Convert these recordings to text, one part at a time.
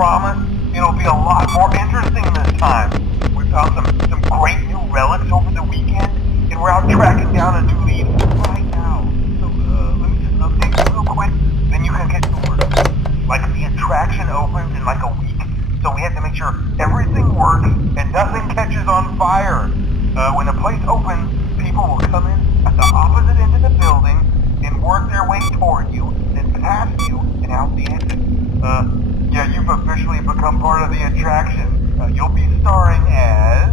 promise it'll be a lot more interesting this time. We found some great new relics over the weekend, and we're out tracking down a new lead right now. So, let me just update you real quick, then you can get to work. Like, the attraction opens in like a week, so we have to make sure everything works and nothing catches on fire. When the place opens, people will come in at the opposite end of the building and work their way toward you, then past you, and out the exit. Yeah, you've officially become part of the attraction. You'll be starring as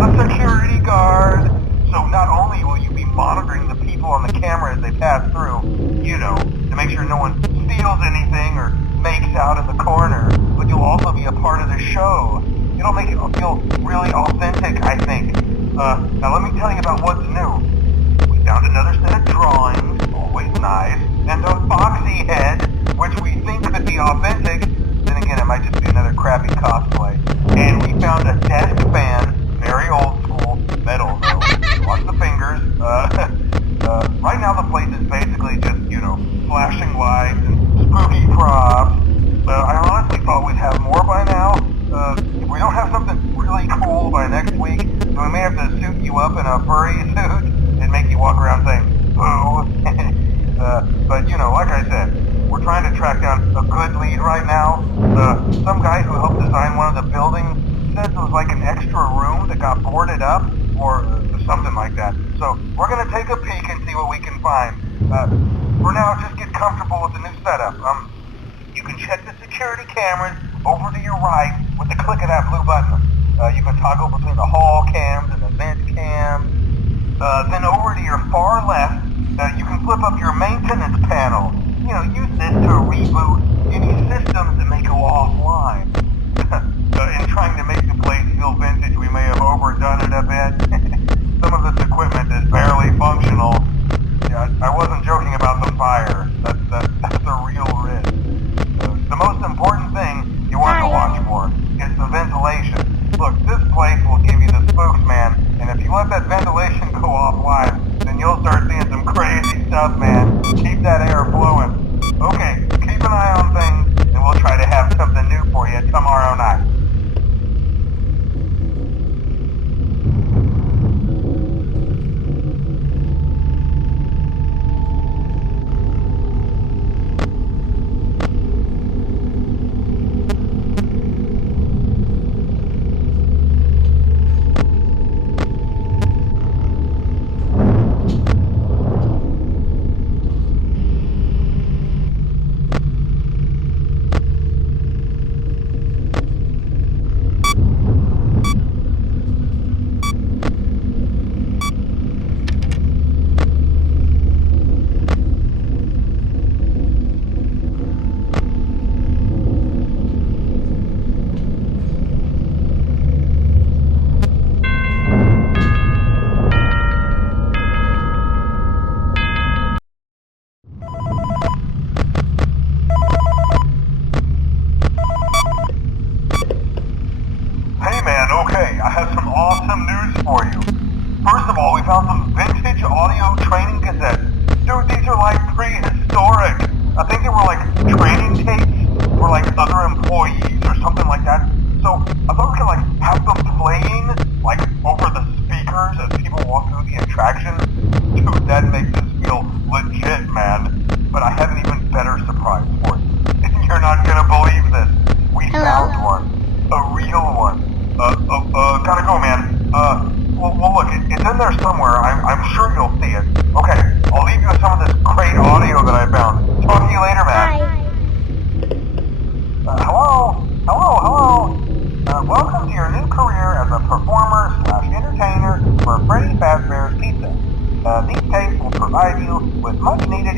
a security guard. So not only will you be monitoring the people on the camera as they pass through, you know, to make sure no one steals anything or makes out in the corner, but you'll also be a part of the show. It'll make it feel really authentic, I think. Now let me tell you about what's new. We found another set of drawings, always nice, and a foxy head, which we think could be authentic. Then again, it might just be another crappy cosplay. And we found a desk fan, very old school, metal though. Watch the fingers. Right now the place is basically just, you know, flashing lights and spooky props. I honestly thought we'd have more by now. If we don't have something really cool by next week, then we may have to suit you up in a furry suit and make you walk around saying, boo. But, you know, like I said, we're trying to track down a good lead right now. Some guy who helped design one of the buildings says it was like an extra room that got boarded up, or something like that. So we're going to take a peek and see what we can find. For now, just get comfortable with the new setup. You can check the security cameras over to your right with the click of that blue button. You can toggle between the hall cams and the vent cams. Then over to your far left, you can flip up your maintenance panel. You know, use this to reboot any systems that may go offline. In trying to make the place feel vintage, we may have overdone it a bit. Some of this equipment is barely functional. Yeah, I wasn't joking about the fire. That's a real risk. The most important thing you want to watch for is the ventilation. Look, this place will give you the spooks, man. And if you let that ventilation go offline, then you'll start seeing some crazy stuff, man. Keep that air flowing. Okay, keep an eye on things, and we'll try to have something new for you tomorrow night.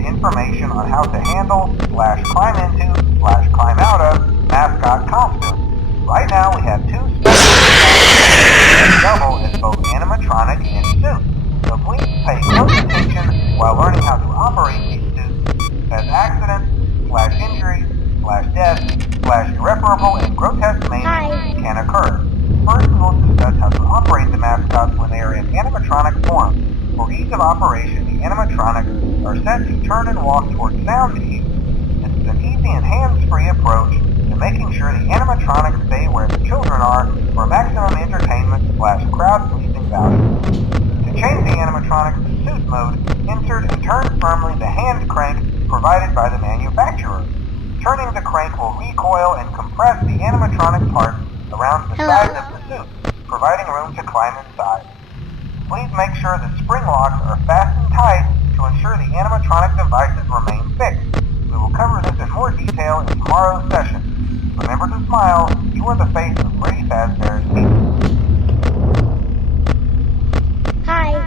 Information on how to handle / climb into / climb out of mascot costumes. Right now we have two special double as both animatronic and suit. So please pay close attention while learning how to operate these suits, as accidents / injuries / death / irreparable and grotesque mayhem can occur. First we will discuss how to operate the mascots when they are in animatronic form. For ease of operation, the animatronics are set to turn and walk towards sound cues. This is an easy and hands-free approach to making sure the animatronics stay where the children are for maximum entertainment / crowd-pleasing value. To change the animatronics to suit mode, insert and turn firmly the hand crank provided by the manufacturer. Turning the crank will recoil and compress the animatronic parts around the sides of the suit, providing room to climb inside. Please make sure the spring locks are fastened tight to ensure the animatronic devices remain fixed. We will cover this in more detail in tomorrow's session. Remember to smile. You are the face of Freddy Fazbear's Pizza. Hi.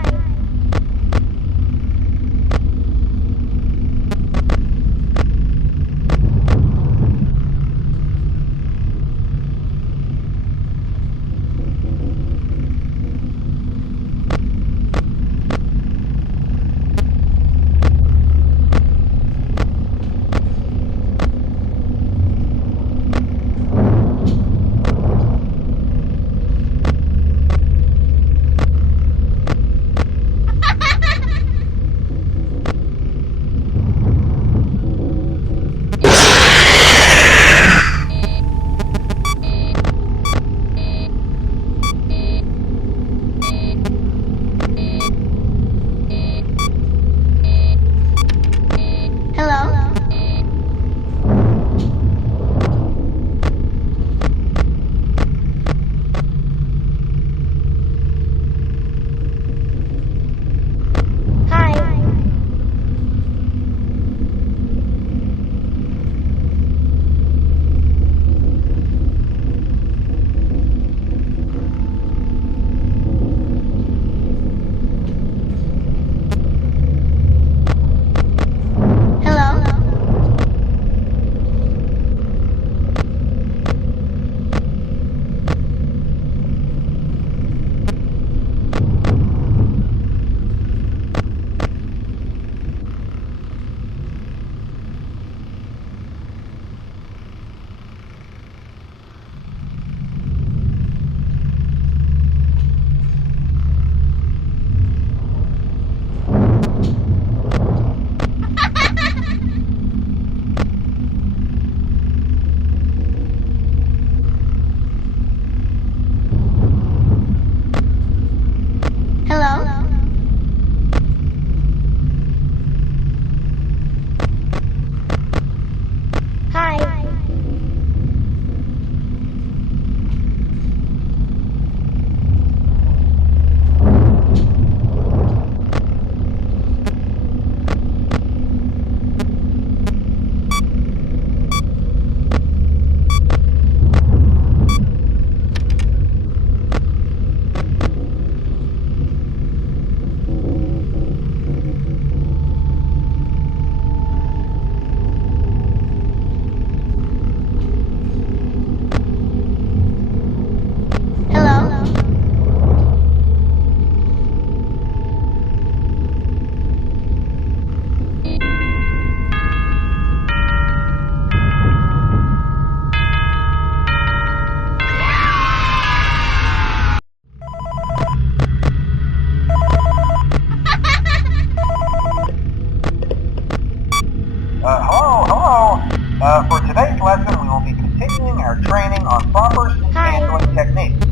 For today's lesson, we will be continuing our training on proper suit handling techniques.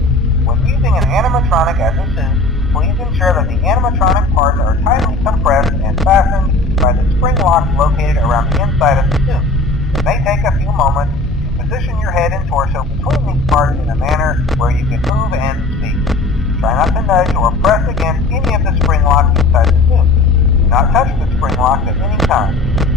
When using an animatronic as a suit, please ensure that the animatronic parts are tightly compressed and fastened by the spring locks located around the inside of the suit. It may take a few moments to position your head and torso between these parts in a manner where you can move and speak. Try not to nudge or press against any of the spring locks inside the suit. Do not touch the spring locks at any time.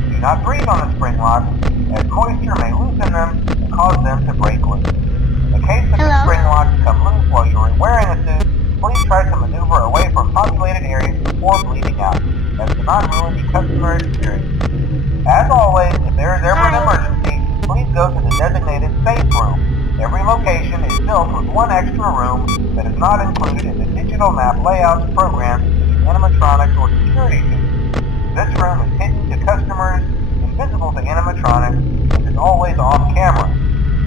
Do not breathe on the spring locks, as moisture may loosen them and cause them to break loose. In the case that the spring locks come loose while you are wearing a suit, please try to maneuver away from populated areas before bleeding out, as to not ruin the customer experience. As always, if there is ever an emergency, please go to the designated safe room. Every location is built with one extra room that is not included in the digital map layouts programmed in animatronics or security suits. This room is hidden to customers, invisible to animatronics, and is always off camera.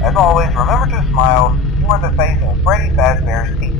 As always, remember to smile. You are the face of Freddy Fazbear's Pizza.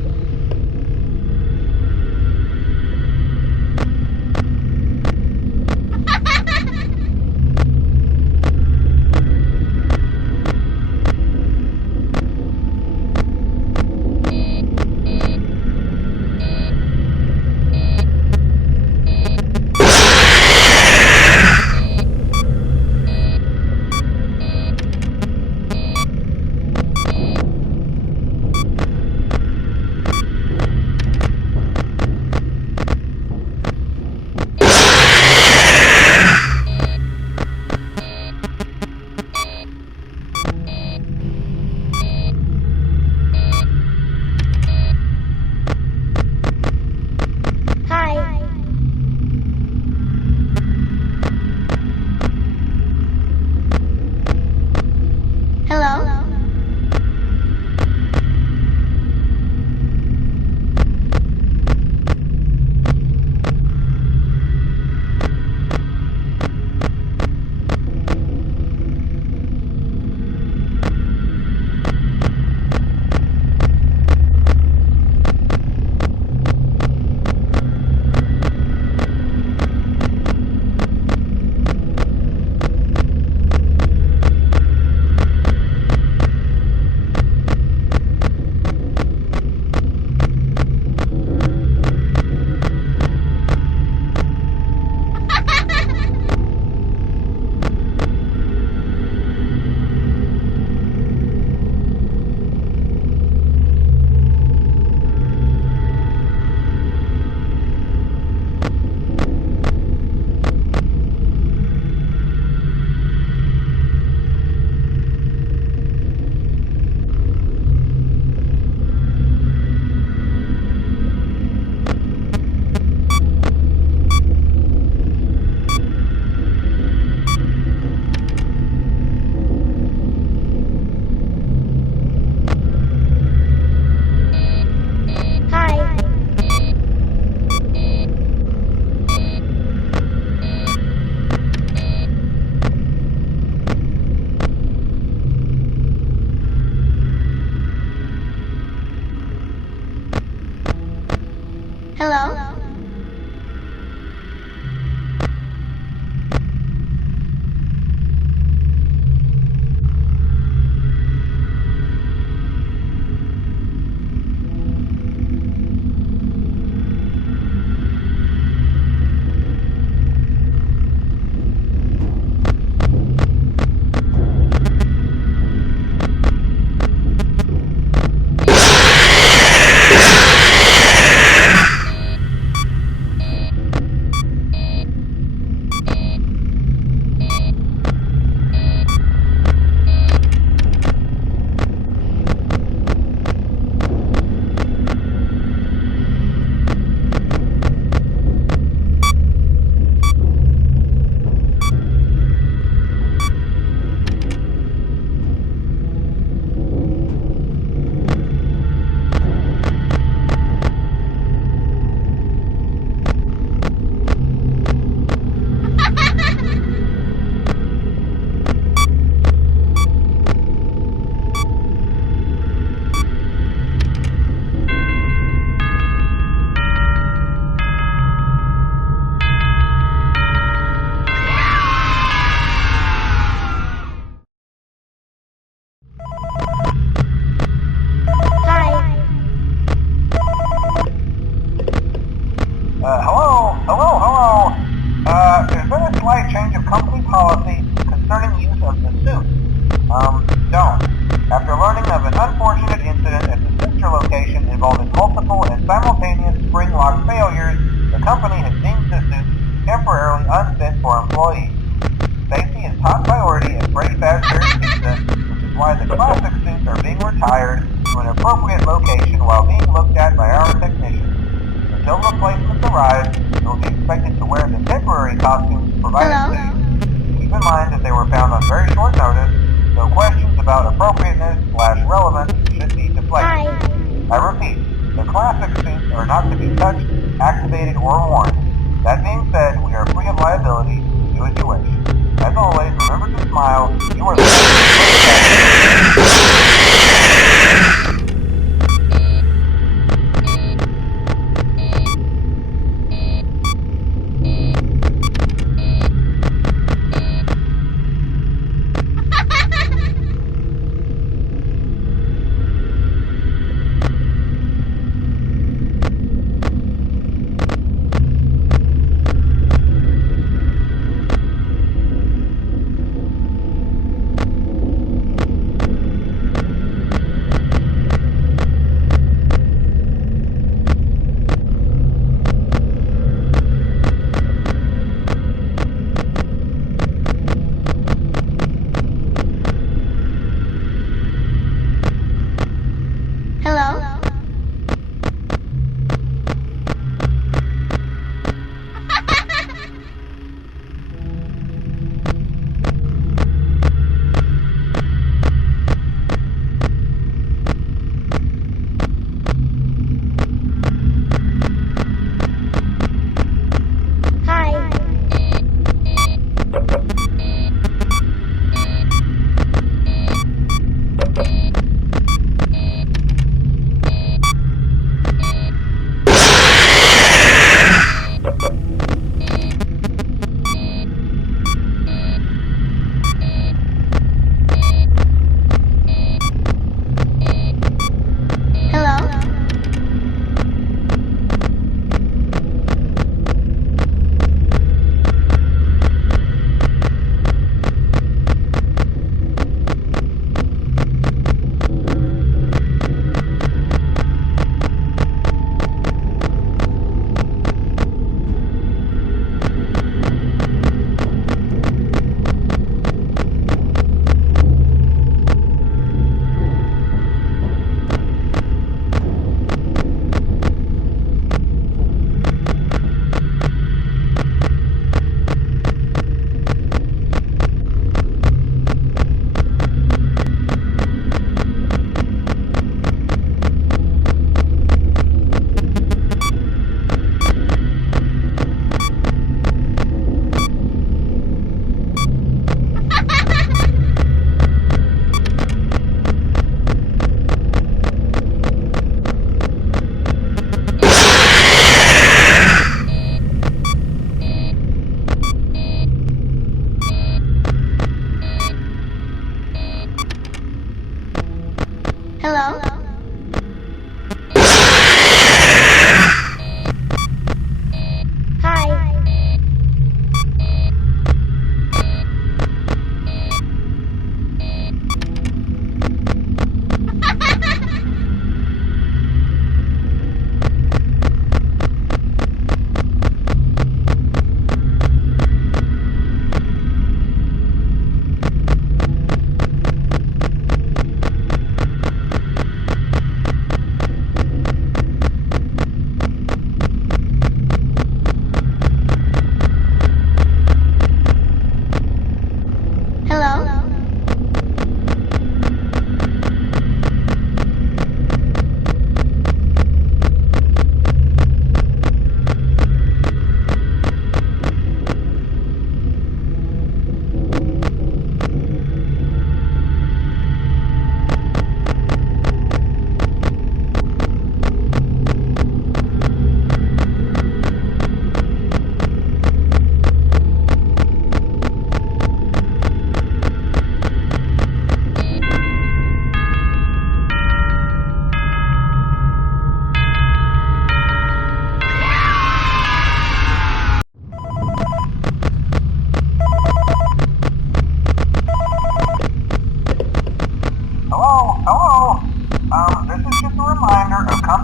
Hello? Hello. There's been a slight change of company policy concerning use of the suit. Don't. After learning of an unfortunate incident at the sister location involving multiple and simultaneous spring lock failures, the company has deemed the suit temporarily unfit for employees. Safety is top priority at Fresh Fast Pizza, which is why the classic suits are being retired to an appropriate location while being looked at by our technicians. Until replacements arrive, you will be expected to wear the temporary costumes provided to you. Keep in mind that they were found on very short notice, so questions about appropriateness/relevance should be deflected. I repeat, the classic suits are not to be touched, activated, or worn. That being said, we are free of liability. Do as you wish. As always, remember to smile. You are the best.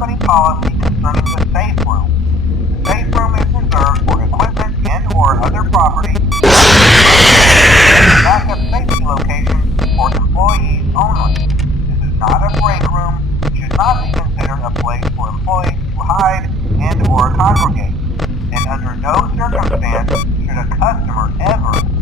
company policy concerning the safe room. The safe room is reserved for equipment and or other property. Backup safety location for employees only. This is not a break room, should not be considered a place for employees to hide and or congregate. And under no circumstance should a customer ever